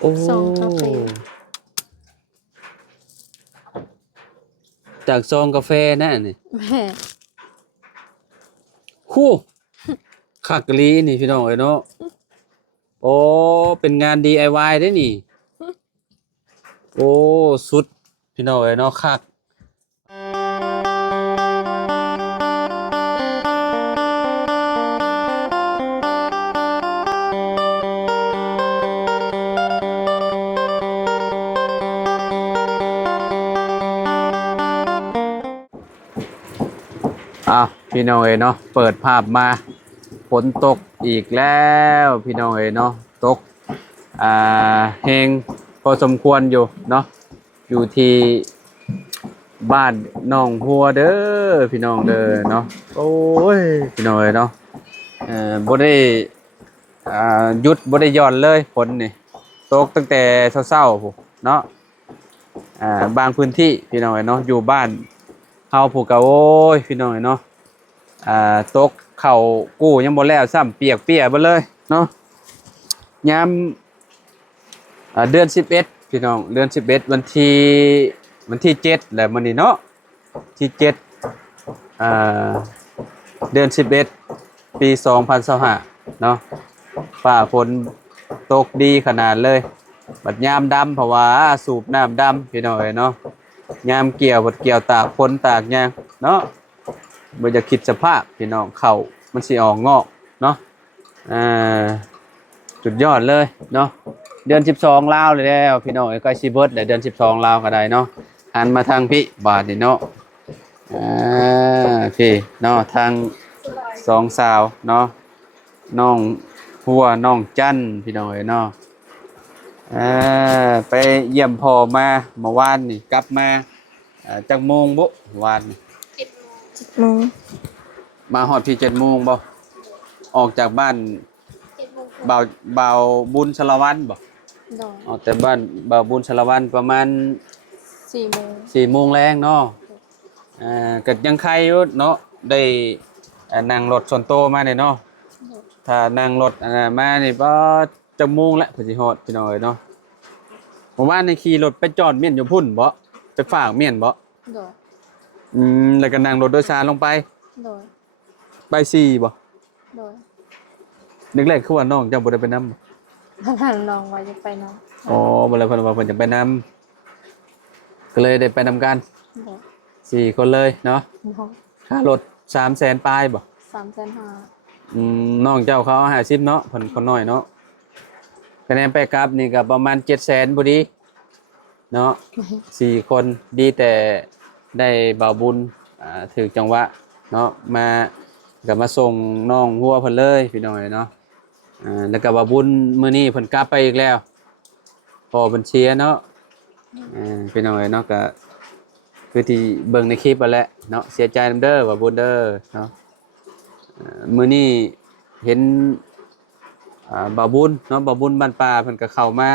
โอ้ส่งกาแฟจากซองกาแฟนั่นนี่แม่ฮู้คักอีหลีนี่พี่น้องเอ้ยเนาะโอ้เป็นงาน DIY เด้นี่โอ้สุดพี่น้องเอ้ยเนาะคักอ้าวพี่น้องเอ้ยเนาะเปิดภาพมาฝนตกอีกแล้วพี่น้องเอ้ยเนาะตกแฮงพอสมควรอยู่เนาะอยู่ที่บ้านน้องหัวเด้อพี่น้องเด้อเนาะโอ้ยพี่น้องเอ้ยเนาะบ่ได้หยุดบ่ได้หย่อนเลยฝนนี่ตกตั้งแต่เช้าๆพู้นเนาะบางพื้นที่พี่น้องเอ้ยเนาะอยู่บ้านเฮาผู้ก็โอ้ยพี่น้องเอ้ยเนาะตกเข้ากู้ยังบ่แล้วซ้ำเปียกเปียเบิดเลยเนาะยามเดือน11พี่น้องเดือน11วันที่7แล้วมื้อนี้เนาะที่7อ่าเดือน11ปี2025เนาะฟ้าฝนตกดีขนาดเลยบัดยามดำเพราะว่าสูบน้ำดำพี่น้องเอ้ยเนาะยามเกี่ยวบัดเกี่ยวตากฝนตากหยังเนาะบ่อยากคิดสภาพพี่น้องเข้ามันสิออกงอกเนาะอ่าสุดยอดเลยเนาะเดือน12ลาวเลยแล้วพี่น้องเอ้ยใกล้สิเบิดแล้วเดือน12ลาวก็ได้เนาะหันมาทางพี่บาดนี่เนาะพี่เนาะทางสองสาวเนาะน้องหัวน้องจันพี่น้องเอ้ยเนาะไปเยี่ยมพ่อมาเมื่อวานนี่กลับมาจักโมงบุวานนี่7 โมงมาฮอดพี่7 โมงบ่ออกจากบ้านเบาบุญชลวันบ่ดอยออกแต่บ้านเบาบุญชลวันประมาณ4 โมง4 โมงแรงเนาะก็ยังใครอยู่เนาะได้นั่งรถส่วนตัวมาเนี่ยเนาะถ้านั่งรถมานี่บ่จักโมงแล้วเพิ่นสิฮอดพี่น้องเอ้ยเนาะเมื่อวานนี่ขี่รถไปจอดเมียนอยู่พุ่นบ่ไปฝากเมียนบ่ดอยแล้วก็นั่งรถโดยสารลงไปดอยไป4บ่ดอยนึกแรกคือว่าน้องเจ้าบ่ได้ไปนำท่านลองว่าจะไปเนาะอ๋อบ่เลยเพิ่นว่าเพิ่นจะไปนำก็เลยได้ไปนำกันดอย4คนเลยเนาะน้องค่ารถ300,000ปลายบ่350,000น้องเจ้าเขา50เนาะเพิ่นคนน้อยเนาะคะแนนไปกลับนี่ก็ประมาณ700,000พอดีเนาะ4คนดีแต่ได้บ่าวบุญถึกจังหวะเนาะมาก็มาส่งน้องหัวเพิ่นเลยพี่น้อยเนาะแล้วก็บ่าวบุญมื้อนี้เพิ่นกลับไปอีกแล้วพอเพิ่นเชียร์เนาะพี่น้อยเนาะก็คือที่เบิ่งในคลิปนั่นแหละเนาะเสียใจนำเด้อบ่าวบุญเด้อเนาะมื้อนี้เห็นบ่าวบุญเนาะบ่าวบุญบ้านป่าเพิ่นก็เข้ามา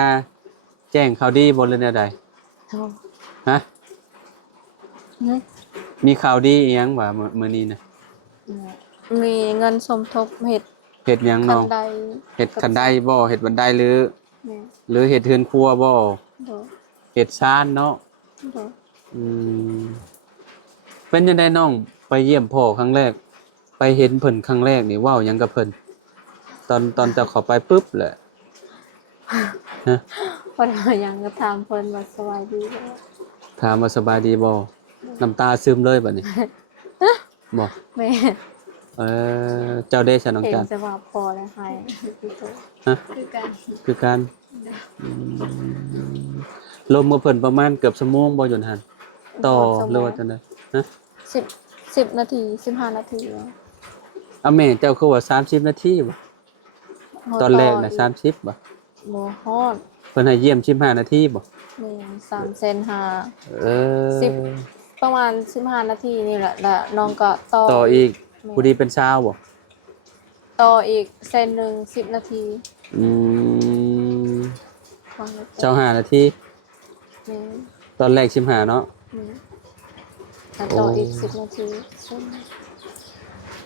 แจ้งข่าวดีบ่หรือแนวใดฮะมีข่าวดีอีหยังว่ามื้อนี้นะมีเงินสมทบเฮ็ดเฮ็ดหยังน้องเฮ็ดคันไดบ่เฮ็ดบันไดหรือเฮ็ดเรือนครัวบ่เฮ็ดชานเนาะอืมเป็นจังได๋น้องไปเยี่ยมพ่อครั้งแรกไปเห็นเพิ่นครั้งแรกนี่เว้าหยังกับเพิ่นตอนเจ้าเข้าไปปึ๊บแหละฮะพอเรายังก็ถามเพิ่นว่าสบายดีบ่ถามว่าสบายดีบ่น้ำตาซึมเลยบัดนี้บ่แม่เจ้าเด้ซะน้องจันเห็นจะว่าพอแล้วให้ฮะคือกันลมมาเพิ่นประมาณเกือบชั่วโมงบ่จนหันต่อหรือว่าจังได๋ฮะ10 นาที15 นาทีแม่เจ้าคือว่า30 นาทีบ่ตอนแรกน่ะ30บ่บ่ฮอดเพิ่นให้เยี่ยม15 นาทีบ่แม่3,500,000เออ10ประมาณ15 นาทีนี่แหละแล้วน้องก็ต่ออีกผู้ดีเป็น20บ่ต่ออีก1,000,000 10 นาทีอืม25 นาทีตอนแรก15เนาะแล้วต่ออีก10 นาที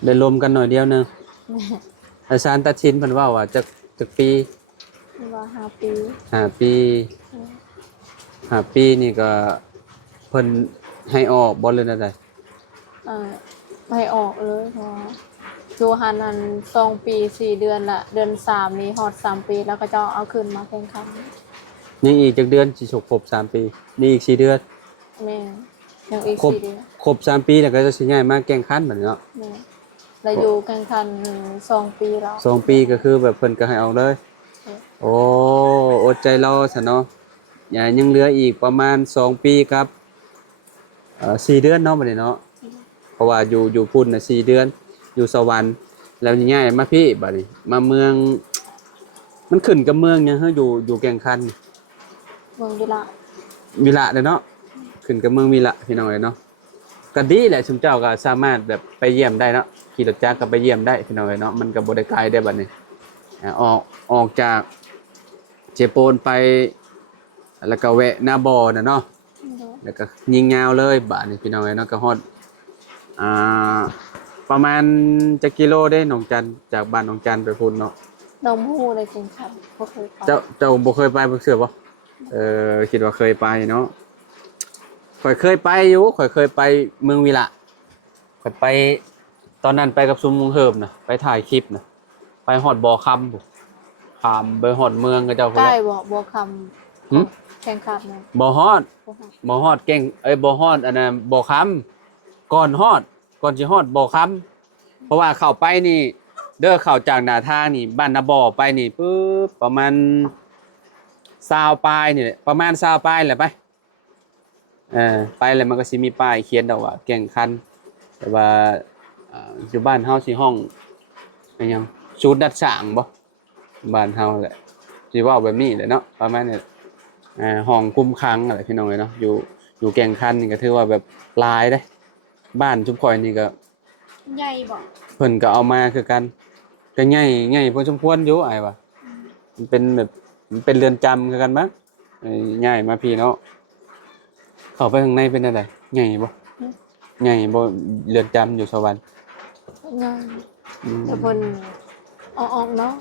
ได้รวมกันหน่อยเดียวนึงอาจารย์ตัดสินเพิ่นว่าจักปี ว่า5 ปี 5 ปี5 ปีนี่ก็เพิ่นให้ออกบ่เลยนะใด เอ่อให้ออกเลยเพราะอยู่หันนั้น2 ปี 4 เดือนละเดือน3นี้ฮอด3 ปีแล้วก็จะเอาขึ้นมาแข่งขันนี่อีกจักเดือนสิครบ3 ปีนี่อีก4 เดือน แม่ยังอีก ครบ 4 เดือน ครบ3 ปีแล้วก็จะสิย้ายมาแข่งขันบัดนี้เนาะ แม่แล้วอยู่แข่งขัน2 ปีแล้ว 2 ปีก็คือแบบเพิ่นก็ให้ออกเลย โอ้อดใจรอซะเนาะยังเหลืออีกประมาณ2 ปีครับ4 เดือนเนาะบัดนี้เนาะเพราะว่าอยู่พุ่นน่ะ4 เดือนอยู่สวรรค์แล้วย้ายมาพี่บัดนี้มาเมืองมันขึ้นกับเมืองหยังเฮาอยู่แข่งขัน เมืองวิระ วิระเด้อเนาะขึ้นกับเมืองวิระพี่น้องเอ้ยเนาะก็ดีแหละชุมเจ้าก็สามารถแบบไปเยี่ยมได้เนาะขี่รถจักรก็ไปเยี่ยมได้พี่น้องเอ้ยเนาะมันก็บ่ได้ไกลได้บัดนี้ออกจากเจโปนไปแล้วก็แวะนาบอน่ะเนาะแล้วก็ยิงยาวเลยบัดนี้พี่น้องเอ้ยเนาะก็ฮอดอ่าประมาณจักกิโลเด้หนองจันจากบ้านหนองจันไปพุ่นเนาะ น้องฮู้ได้แข่งขันบ่เคยไป เจ้าบ่เคยไปบ่เชื่อบ่คิดว่าเคยไปเนาะข่อยเคยไปอยู่ข่อยเคยไปเมืองวิระข่อยไปตอนนั้นไปกับซุมวงเฮิมนะไปถ่ายคลิปนะไปฮอดบ่อคำบุข้ามไปฮอดเมืองกับเจ้าพุ่น ใก แห ล้ ละ บ่คำ หึ แข่งขันนะ บ่ฮอด บ่ฮอด บ่ฮอดเก่งบ่ฮอดอันนั้นบ่อคำก่อนฮอดก่อนสิฮอดบ่อคำเพราะว่าเข้าไปนี่เด้อเข้าจากหน้าทางนี่บ้านนาบ่อไปนี่ปึ๊บประมาณ20ปลายนี่แหละประมาณ20ปลายแหละไปไปแล้วมันก็สิมีป้ายเขียนเอาว่าแข่งขันแต่ว่าอยู่บ้านเฮาสิห้องอิหยังศูนย์ดัดสร้างบ่บ้านเฮาแหละสิเว้าแบบนี้แหละเนาะประมาณนี้ห้องคุมขังอะไรพี่น้องเอ้ยเนาะอยู่แข่งขันนี่ก็ถือว่าแบบหลายเด้บ้านชุมข่อยนี่ก็ ใหญ่บ่ เพิ่นก็เอามาคือกันก็ใหญ่พอสมควรอยู่อ้ายว่ามันเป็นแบบมันเป็นเรือนจำคือกันมั้งใหญ่มาพี่เนาะเข้าไปข้างในเป็นอะไรใหญ่บ่ใหญ่บ่เรือนจำอยู่สวรรค์ ใหญ่ อืม แต่เพิ่นเอาออกเนาะ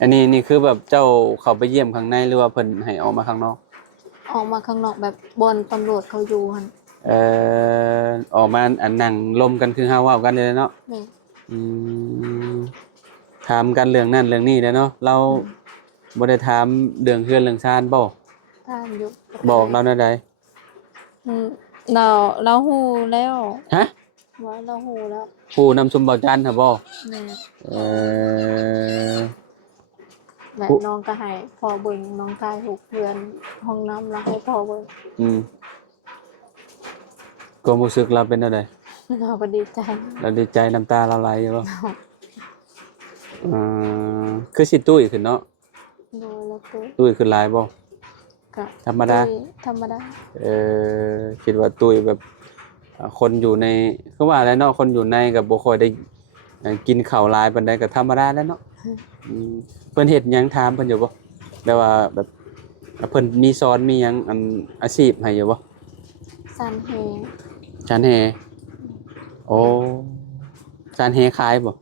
อันนี้นี่คือแบบเจ้าเข้าไปเยี่ยมข้างในหรือว่าเพิ่นให้ออกมาข้างนอก ออกมาข้างนอกแบบบนตำรวจเขาอยู่หั่น ออกมาอันนั่งลมกันคือเฮาเว้ากันเลยเนาะ แม่ อืมถามกันเรื่องนั้นเรื่องนี้เด้อเนาะเราบ่ได้ถามเรื่องเฮือนเรื่องชานบ่ ท่านอยู่ บอกเราแนวใด อืมเราฮู้แล้ว ฮะ ว่าเราฮู้แล้ว ผู้นำซุมเบาจันทร์ครับบ่ แม่ เอ่อ แม่น้องก็ให้พ่อเบิ่งน้องชายถูกเพื่อนห้องน้ำแล้วให้พ่อเบิ่ง ความรู้สึกเราเป็นอะไร เราก็ดีใจ เราดีใจน้ำตาเราไหลอยู่บ่คือสิตุ้ยขึ้นเนาะ โดยแล้วก็ ตุ้ยขึ้นหลายบ่ ก็ ธรรมดา ธรรมดา คิดว่าตุ้ยแบบคนอยู่ในคือว่าอะไรเนาะคนอยู่ในก็บ่ค่อยได้กินข้าวหลายปานใดก็ธรรมดาแล้วเนาะเพิ่นเฮ็ดหยังถามเพิ่นอยู่บ่แบบว่าแบบเพิ่นมีสอนมีหยังอันอาชีพให้อยู่บ่ สันเฮ ชานแฮโอ้ชานแฮขายบ่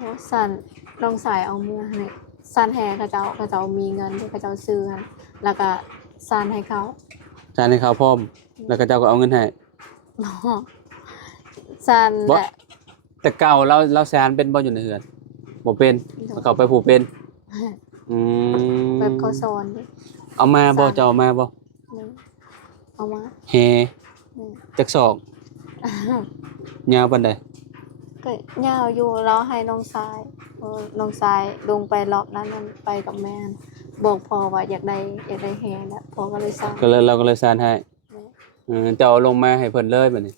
บ่สันลองสายเอาเมื่อให้สันแฮเขาเจ้ามีเงินที่เขาเจ้าซื้อหั่นแล้วก็สันให้เขา ชานให้เขาพร้อมแล้วก็เจ้าก็เอาเงินให้ สัน บ่ แหละ แต่เก่าเราชานเป็นบ่อยู่ในเฮือนบ่เป็นเขาไปผู้เป็นอืม แบบเขาสอนดิ เอามาบ่เจ้าเอามาบ่ นี่เอามา แฮ นี่ จักศอกยาวปานใด ก็ยาวอยู่แล้วให้น้องชายน้องชายลงไปรอบนั้นมันไปกับแม่นบอกพ่อว่าอยากได้แฮแล้วพ่อก็เลยสั่ง ก็เลยเราก็เลยชานให้ นี่ เจ้าเอาลงมาให้เพิ่นเลยบัดนี้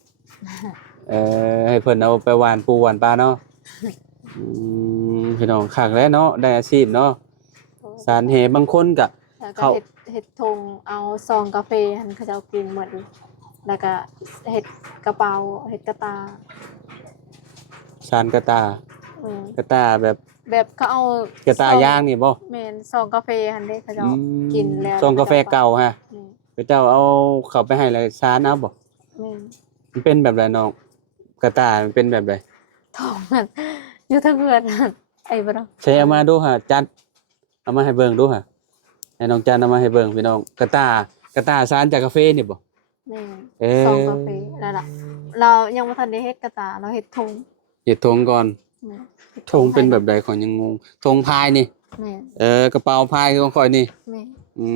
ให้เพิ่นเอาไปหว่านปูหว่านปลาเนาะพี่น้องคักแล้วเนาะได้อาชีพเนาะสารแหบางคนก็ แล้วก็ เขา เฮ็ดธงเอาซองกาแฟหั่นเขาจะเอากินหมดเลยแล้วก็เฮ็ดกระเป๋าเฮ็ดกระตา สารกระตา อืม กระตาแบบ แบบเขาเอา กระตาย่างนี่บ่ แม่นซองกาแฟหั่นเด้เขาจะเอากินแล้ว ซองกาแฟเก่าฮะ นี่ พระเจ้าเอาเข้าไปให้แล้วสารเอาบ่ แม่น มันเป็นแบบไรน้องกระตามันเป็นแบบไร ทองมันอยู่ทั้งเฮือนหั่นไอ้บ่เนาะ ใช้เอามาดูหาจัด เอามาให้เบิ่งดูค่ะให้น้องจันเอามาให้เบิ่งพี่น้องกระตาสารจากกาแฟนี่บ่ แม่ เอ๊ะ ซองกาแฟนั่นล่ะเรายังบ่ทันได้เฮ็ดกระตาเราเฮ็ดธง เฮ็ดธงก่อน แม่ฮ็ด ธงเป็นแบบใดของยังงงธงพายนี่ แม่ กระเป๋าพายของข่อยนี่ แม่ อื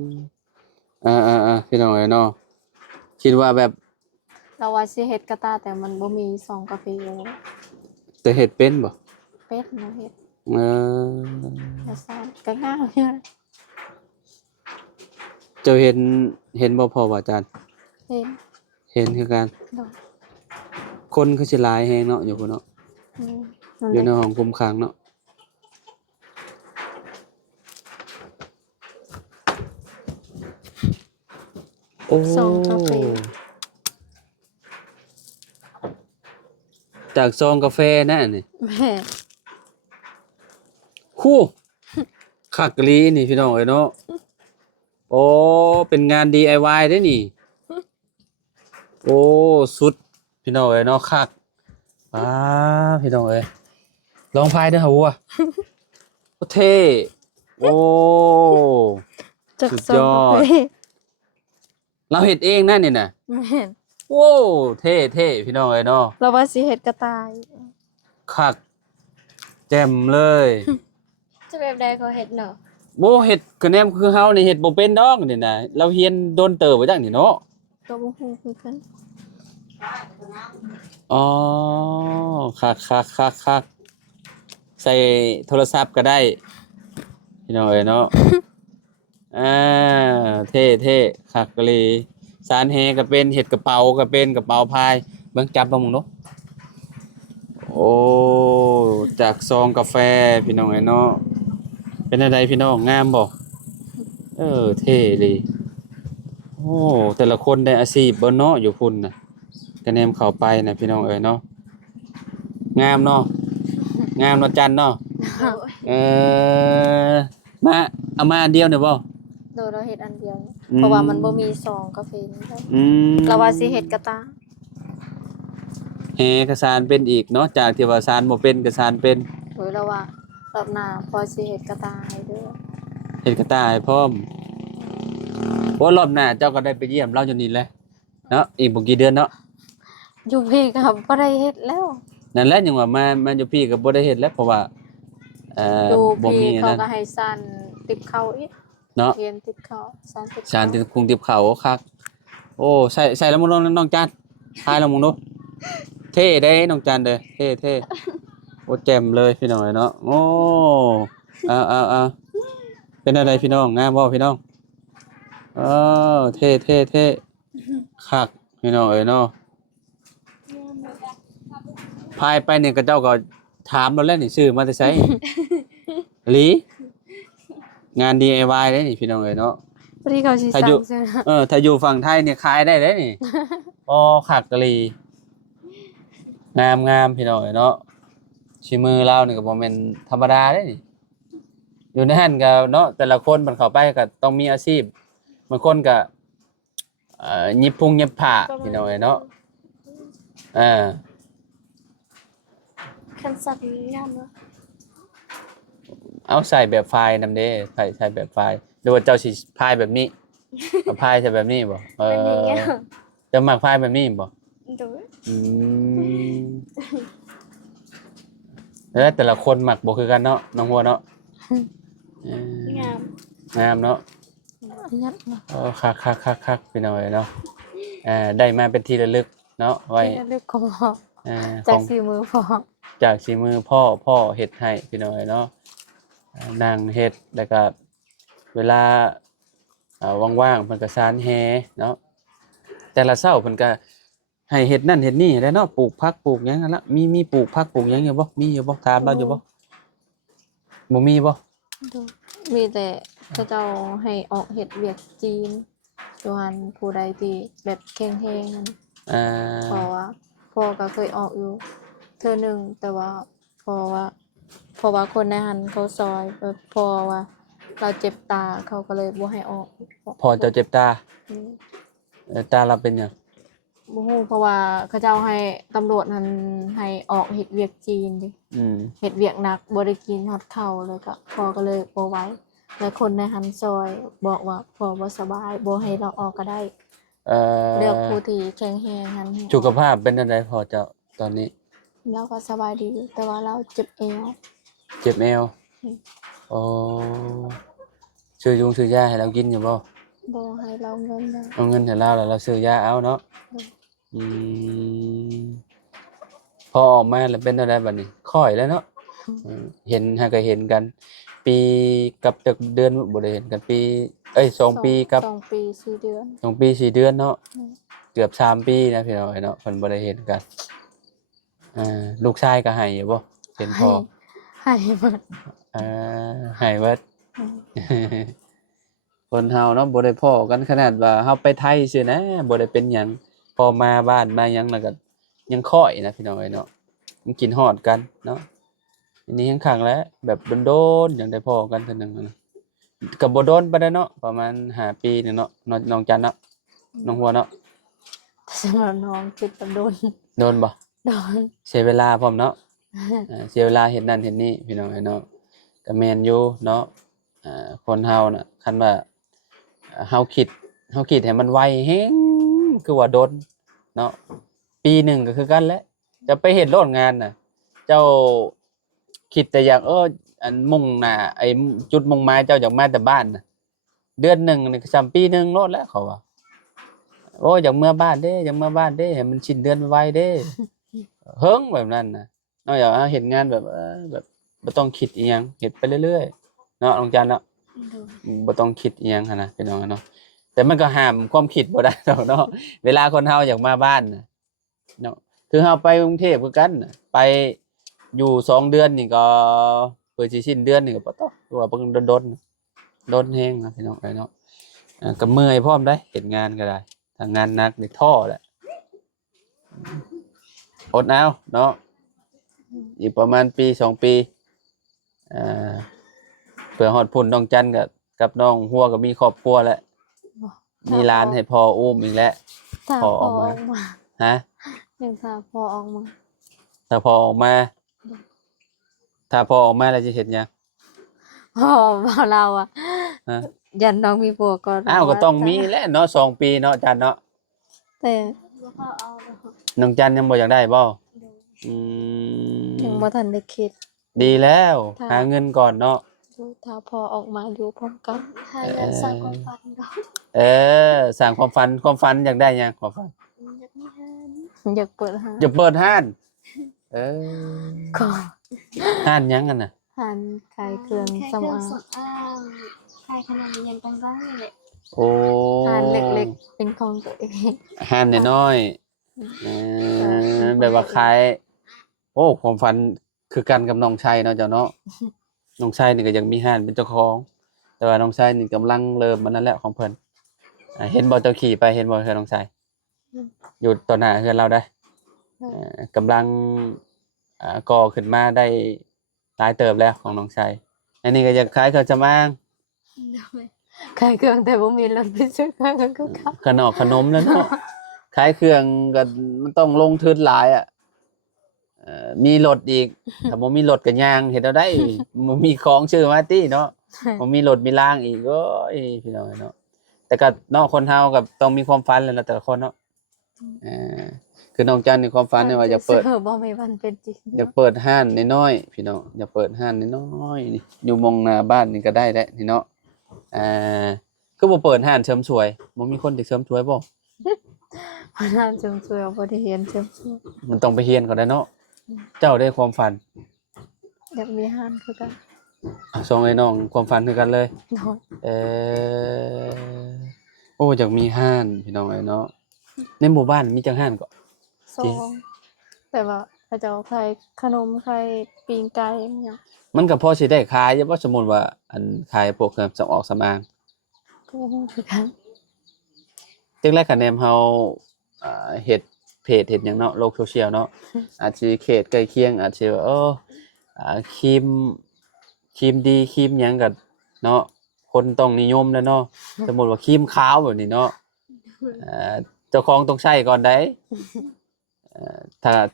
มพี่น้องเอ้ยเนาะคิดว่าแบบ เราว่าสิเฮ็ดกระตาแต่มันบ่มีซองกาแฟเลย จะเฮ็ดเป็นบ่ เป็ดนะเฮ็ด เออ แต่ซ่านก็ง่ายเนี่ย เจ้าเห็นบ่พอบ่อาจารย์ เห็น เห็นคือกัน ดอก คนคือสิหลายแฮงเนาะอยู่พุ่นเนาะ นั่น อยู่ แห ใน ละ ห้องคุมขังเนาะโอ้ ซองกาแฟ จากซองกาแฟนั่นนี่ แม่ คู่ คักอีหลีนี่พี่น้องเอ้ยเนาะโอ้เป็นงาน DIY เด้นี่ โอ้สุดพี่น้องเอ้ยเนาะคักพี่น้องเอ้ยลองพายเด้อหัวโอ้เท่โอ้ จาก สุด ซอง ยอด กาแฟ เราเฮ็ดเองนั่นนี่น่ะ แม่น โว้เท่พี่น้องเอ้ยเนาะ เราว่าสิเฮ็ดกระตาย คักแจ่มเลย จะแบบใดเขาเฮ็ดเนาะ โบ่เฮ็ดคะแนนคือเฮานี่เฮ็ดบ่เป็นดอกนี่น่ะเราเรียนโดนเติบไว้จังนี่เนาะ ก็บ่ฮู้คือกัน อ๋อคักใส่โทรศัพท์ก็ได้พี่น้องเอ้ยเนาะ เท่คักเลยสารแฮก็เป็นเฮ็ดกระเป๋าก็เป็นกระเป๋าพายเบิ่งจับบ่มึงเนาะโอ้จากซองกาแฟพี่น้องเอ้ยเนาะเป็นอะไรพี่น้องงามบ่เท่เลยโอ้แต่ละคนได้อาชีพบ่เนาะอยู่พุ่นน่ะคะแนนเข้าไปน่ะพี่น้องเอ้ยเนาะงามเนาะงามเนาะจันเนาะเออมาเอามาอันเดียวเด้อบ่ โดยเราเฮ็ดอันเดียวเพราะว่ามันบ่มีซองกาแฟนี่เลย อืม เราว่าสิเฮ็ดกระตา แฮกระสานเป็นอีกเนาะจากที่ว่าสานบ่เป็นกระสานเป็น โดยเราว่ารอบหน้าพอสิเฮ็ดกระตาให้เด้อ เฮ็ดกระต่ายพร้อมโอ้รอบหน้าเจ้าก็ได้ไปเยี่ยมเราอยู่นี่แหละเนาะอีกบ่กี่เดือนเนาะ อยู่พี่ก็บ่ได้เฮ็ดแล้ว นั่นแหละยังว่ามาอยู่พี่ก็บ่ได้เฮ็ดแล้วเพราะว่าอยู่ บ่ พี่ มีอัน เขา นั้น ก็ให้สั่นติบเข้าอีก เนาะ เรียนติบเข้าสั่นติบ ชาน เข้า ติคุงติบเขาคักโอ้ใส่แล้วมึงน้องจันทายแล้วมึงดูเท่ได้น้องจันเด้อเท่โอ้แจ่มเลยพี่น้องเอ้ยเนาะโอ้เอาเป็นอะไรพี่น้องงามบ่พี่น้องเท่คักพี่น้องเอ้ยเนาะพายไปเนี่ยก็เจ้าก็ถามเราแล้วนี่ชื่อมาแต่ไส หลีงาน DIY เด้นี่พี่น้องเอ้ยเนาะ พอดีเขาสิ ถ้า สั่ อยู่ งใช่ไหม ถ้าอยู่ฝั่งไทยเนี่ยขายได้เด้นี่ คักกะลีงามพี่น้องเอ้ยเนาะชิมือเรานี่ก็บ่แม่นธรรมดาเด้นี่อยู่ในหั่นก็เนาะแต่ละคนมันเข้าไปก็ต้องมีอาชีพบางคนก็เย็บเย็บผ้าพี่น้องเอ้ยเนาะอ่า คันสัตว์นี่ยามเนาะ เอาใส่แบบไฟล์นำเด้ใส่แบบไฟล์หรือว่าเจ้าสิพายแบบนี้ เอาพายใส่แบบนี้บ่เป็นอย่างเงี้ย จะมักพายแบบนี้บ่ ดู อืมแล้วแต่ละคนมักบ่คือกันเนาะน้องหัวเนาะเออง าม งามเนาะ ยัดเนาะ คักพี่น้องเอ้ยเนาะได้มาเป็นที่ระลึกเนาะไว้ ที่ระลึกของพ่อ ข จาก อง สีมือพ่อ จากสีมือพ่อเฮ็ดให้พี่น้องเอ้ยเนาะนางเฮ็ดแล้วก็เวลาว่างๆเพิ่นก็สานแฮเนาะแต่ละเช้าเพิ่นก็ให้เฮ็ดนั่นเฮ็ดนี่แหละเนาะปลูกผักปลูกหยังนั่นละมีปลูกผักปลูกหยังอยู่บ่มีอยู่บ่ถามเราอยู่บ่บ่มีบ่ ดูมีแต่เขาเจ้าให้ออกเฮ็ดเวียกจีนอยู่หันผู้ใดที่แบบแข็งแรงนั่น อ่า เพราะว่าพ่อก็เคยออกอยู่เทื่อหนึงแต่ว่าเพราะว่าคนในหันเขาซอยเพราะว่าเราเจ็บตาเขาก็เลยบ่ให้ออก พอเจ้าเจ็บตา อืม ตาเราเป็นหยัง บ่ฮู้เพราะว่าเขาเจ้าให้ตำรวจนั้นให้ออกเฮ็ดเวียกจีนดิ อืม เฮ็ดเวียกหนักบ่ได้กินฮอดข้าวเลยก็พ่อก็เลยบ่ไหวแล้วคนในหันซอยบอกว่าพ่อบ่สบายบ่ให้เราออกก็ได้ เอ่เลือก อ ผู้ที่แข็งแรงหันให้ สุขภาพเป็นจังไดพอเจ้าตอนนี้ เราก็สบายดีแต่ว่าเราเจ็บเอว เจ็บแอว อืม อ๋อซื้อยาให้เรากินอยู่บ่ บ่ให้เราเงินเลย เอาเงินให้เราแล้วเราซื้อยาเอาเนาะอืมพอออกมาแล้วเป็นจังไดบัดนี้ค่อยแล้วเนาะเห็นหาก็เห็นกัน ปีกับจักเดือนบ่ได้เห็นกันปี2 ปีกับ 2 ปี4 เดือน 2 ปี 4 เดือนเนาะ อืม เกือบ3 ปีนะพี่น้อยเนาะเพิ่นบ่ได้เห็นกันลูกชายก็ให้อยู่บ่เห็นพ่อ ให้หมด ให้เบิด อืม คนเฮาเนาะบ่ได้พ้อกันขนาดว่าเฮาไปไทยซื่อนะบ่ได้เป็นหยังพอมาบ้านมาหยังแล้วก็ยังค้อยนะพี่น้อยเนาะมันกินฮอดกันเนาะอันนี้ยังครั้งแล้วแบบโดนๆยังได้พ้อกันเทื่อนึงนะก็บ่โดนปานใดเนาะประมาณ5 ปีนี่เนาะน้องจันเนาะน้องหัวเนาะ สำหรับน้องคิดว่าโดน โดนบ่ โดน เสียเวลาพร้อมเนาะ เสียเวลาเฮ็ดนั่นเฮ็ดนี่พี่น้องเนาะก็แม่นอยู่เนาะคนเฮาน่ะคันว่าเฮาคิดให้มันไวแฮงคือว่าโดนเนาะปีหนึ่งก็คือกันแหละจะไปเฮ็ดโลดงานน่ะ เจ้าคิดแต่อยากอันมุ่งหน้าไอ้จุดมุ่งหมายเจ้าอยากมาแต่บ้านน่ะเดือนหนึ่งนี่ก็จำปีหนึ่งโลดแล้วเขาว่าโอ้ยอยากเมื่อบ้านเด้อยากเมื่อบ้านเด้ให้มันสิ้นเดือนไวๆเด้ เฮิงแบบนั้นน่ะนอกจากเห็นงานแบบแบบบ่ต้องคิดอีหยังเฮ็ดไปเรื่อยๆเนาะน้องจันเนาะ โดน บ่ต้องคิดอีหยังหันนะพี่น้องเนาะแต่มันก็ห้ามความคิดบ่ได้ดอกเนาะเวลาคนเฮาอยากมาบ้านน่ะเนาะคือเฮาไปกรุงเทพคือกันน่ะไปอยู่2 เดือนนี่ก็เปิดสิสิ้นเดือนนี่ก็บ่ต้องคือว่าเบิ่งโดนๆโดนแฮงนะพี่น้องเอ้ยเนาะก็เมื่อยพร้อมได้เฮ็ดงานก็ได้ถ้างานหนักนี่ท้อแหละอดเอาเนาะอีกประมาณปี2 ปีอ่าเพื่อฮอดพุ่นน้องจันกับน้องหัวก็มีครอบครัวแล้ว มีร้านให้พ่ออุ้มอีกแล้ว ถ้า พอ พ อ อ อกมา ออกมา ฮะ ยังถ้าพอออกมา ถ้าพ่อออกมา ถ้าพ่อออกมาแล้วจะเห็นยัง พ่อเราอ่ะ ฮะ ยันน้องมีผัวก่อน อ้าวก็ต้องมีแหละเนาะ2 ปีเนาะจันเนาะ แต่บ่พอเอาแล้ว น้องจันยังบ่อยากได้บ่อืม ยังบ่ทันได้คิด ดีแล้ว ค่ะ หาเงินก่อนเนาะ ดูถ้าพอออกมาอยู่พร้อมกันถ้าอยากสร้างความฝันก็ สร้างความฝันอยากได้หยังความฝัน อยากมีห้านอยากเปิดห้าน จะเปิดห้านเออ ก็ ห้านหยังกันน่ะ ห้านขายเครื่องสำอาง งขายขนมเย็นต่างๆนี่แหละ โอ้ ห้านเล็กๆเป็นของตัวเอง ห้านน้อยๆแบบว่าขายโอ้ความฝันคือกันกับน้องชัยเนาะเจ้าเนาะ น้องชายนี่ก็ยังมีห้านเป็นเจ้าของ แต่ว่าน้องชายนี่กำลังเริ่มมันนั่นแหละของเพิ่นเห็นบ่เจ้าขี่ไปเห็นบ่เฮือนน้องชายอยู่ต่อหน้าเฮือนเราได้กำลังก่อขึ้นมาได้หลายเติบแล้วของน้องชายอันนี้ก็จะคล้ายเขาจะมาง ขายเครื่องแต่บ่มีรถไปซื้อเครื่องก็ครับ ขนมแล้วเนาะ ขายเครื่องก็มันต้องลงทุนหลายอ่ะมีรถอีกถ้าบ่มีรถก็ย่างเฮ็ดเอาได้ บ่มีของชื่อมาติเนาะ ผมมีรถมีรางอีกโอ้ยพี่น้องเนาะแต่ก็เนาะคนเฮากับต้องมีความฝันแหละแต่ละคนเนาะเออคือน้องจันนี่ความฝันเนี่ยว่าอยากเปิด บ่มีวันเป็นจริง อยากเปิดห้านน้อยๆพี่น้องอยากเปิดห้านน้อยๆนี่อยู่มองหน้าบ้านนี่ก็ได้แหละนี่เนาะคือบ่เปิดห้านเสริมสวยบ่มีคนที่เสริมสวยบ่ พนามจงช่วยบ่ได้เรียนเสริมสวย มันต้องไปเรียนก่อนได้เนาะเจ้าได้ความฝัน อยากมีห้านคือกัน ส่งไอ้น้องความฝันคือกันเลย น้อย เออโอ้อยากมีห้านพี่น้องเอ้ยเนาะในหมู่บ้านมีจังห้านก็ สองแต่ว่าเขาเจะขายขนมขายปิ้งไก่อิหยัง มันก็พอสิได้ขายอยู่บ่สมมุติว่าอันขายพวกเครื่องสำอางสำอาง ก็บ่คือกัน จังแรกคะแนนเฮาเฮ็ดเพจเฮ็ดหยังเนาะโลกโซเชียลเนาะอาจสิเขตใกล้เคียงอาจสิว่าครีมดีครีมหยังก็เนาะคนต้องนิยมแล้วเนาะสมมุติว่าครีมขาวแบบนี้เนาะ เจ้าของต้องใช้ก่อนได้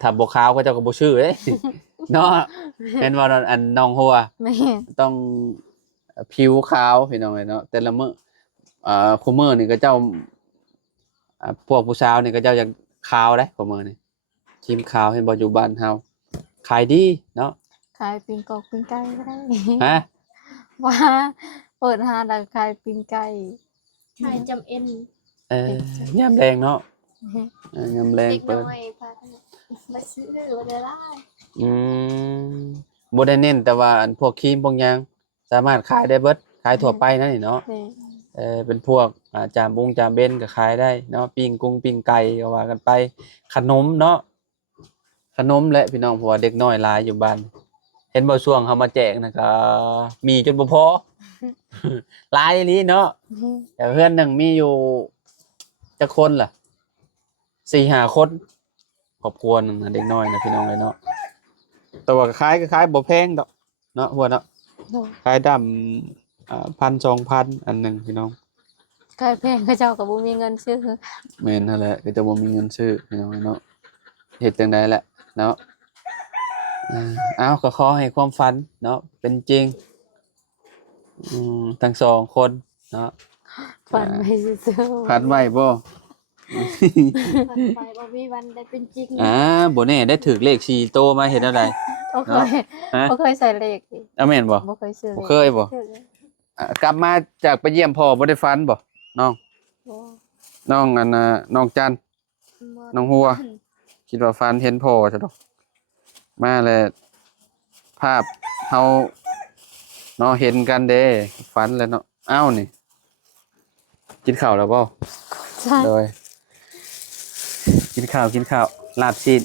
ถ้าบ่ขาวก็เจ้าก็บ่ชื่อเด้ เนาะเห็นว่าอันน้องหัว แม่น ต้องผิวขาวพี่น้องเอ้ยเนาะแต่ละมื้อคุมื้อนี่ก็เจ้าพวกผู้สาวนี่ก็เจ้าอยากขาวเด้คุมื้อนี่ครีมขาวเห็นบ่อยู่บ้านเฮาขายดีเนาะ ขายปิ้งกอกปิ้งไก่ก็ได้ ฮะ ว่าเปิดร้านแล้วขายปิ้งไก่ ชายจำเอ็น ยามแรงเนาะยามแรง เด็ก เปิ น้ ด อยพากันมาซื้อวันละ อืมบ่ได้เน้นแต่ว่าอันพวกครีมพวกหยังสามารถขายได้เบิดขายทั่วไปนั่นนี่เนาะ แม่น เป็นพวกจามจามเบนก็ขายได้เนาะปิ้งกุ้งปิ้งไก่ก็ว่ากันไปขนมเนาะขนมแหละพี่น้องเพราะว่าเด็กน้อยหลายอยู่บ้านเห็นบ่ช่วงเฮามาแจกนะก็มีจนบ่พอ หลายอีหลีเนาะแต่เพื่อนหนึงมีอยู่จักคนล่ะ 4-5 คนครอบครัวหนึงนะเด็กน้อยนะพี่น้องเอ้ยเนาะแต่ว่าก็ขายก็ขายบ่แพงดอกเนาะหัวเนาะ โดย ขายดำ1,000-2,000อันหนึงพี่น้อง ขายแพงเขาเจ้าก็บ่มีเงินซื้อ แม่นนั่นแหละก็จะบ่มีเงินซื้อพี่น้องเนาะเฮ็ดจังได๋แหละเนาะอ้าวก็ขอให้ความฝันเนาะเป็นจริงทั้งสองคนเนาะ ฝันไม่ซื้อ ฝันไว้บ่ ไปบ่มีวันได้เป็นจริง บ่แน่ได้ถูกเลข4โตมาเฮ็ดอะไร บ่เคย ฮะ บ่เคยใส่เลขดิ แม่นบ่ บ่เคยซื้อเลข บ่เคยบ่ กลับมาจากไปเยี่ยมพ่อบ่ได้ฝันบ่น้อง บ่ น้องอันน่ะน้องจันน้องหัว คิดว่าฝันเห็นพ่อซะดอกมาแล้วภาพเฮาเนาะเห็นกันเด้ฝันแล้วเนาะอ้าวนี่กินข้าวแล้วบ่ ใช่ โดยกินข้าวลาบซีน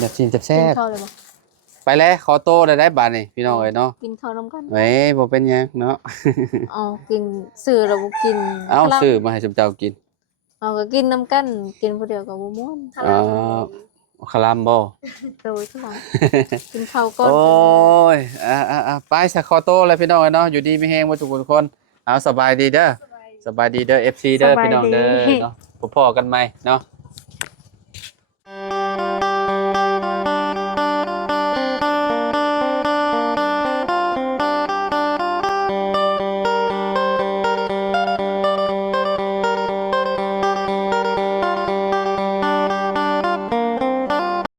ลาบซีน กิ แซ่ น บ ข้าวเลยบ่ ๆไปแล้วขอโตได้บาดนี่พี่น้องเอ้ยเนาะ กินข้าวนํกัน เว้ยบ่เป็นหยังเนาะ เอากินซื้อแล้วบ่กิน เอ้า ครับ ซื้อมาให้สมเจ้ากิน เอาก็กินนํกัน กินผู้เดียวก็บ่ม่วน อ๋อคลามบ่ โดยทั่วกินข้าวก่อน โอ้ยไปสักขอโตเลยพี่น้องเอ้ยเนาะอยู่ดีมีแฮงบ่ทุกคนเอาสบายดีเด้อ สบายดีเด้อ FC เด้อพี่น้องเด้อเนาะพบกันใหม่เนาะ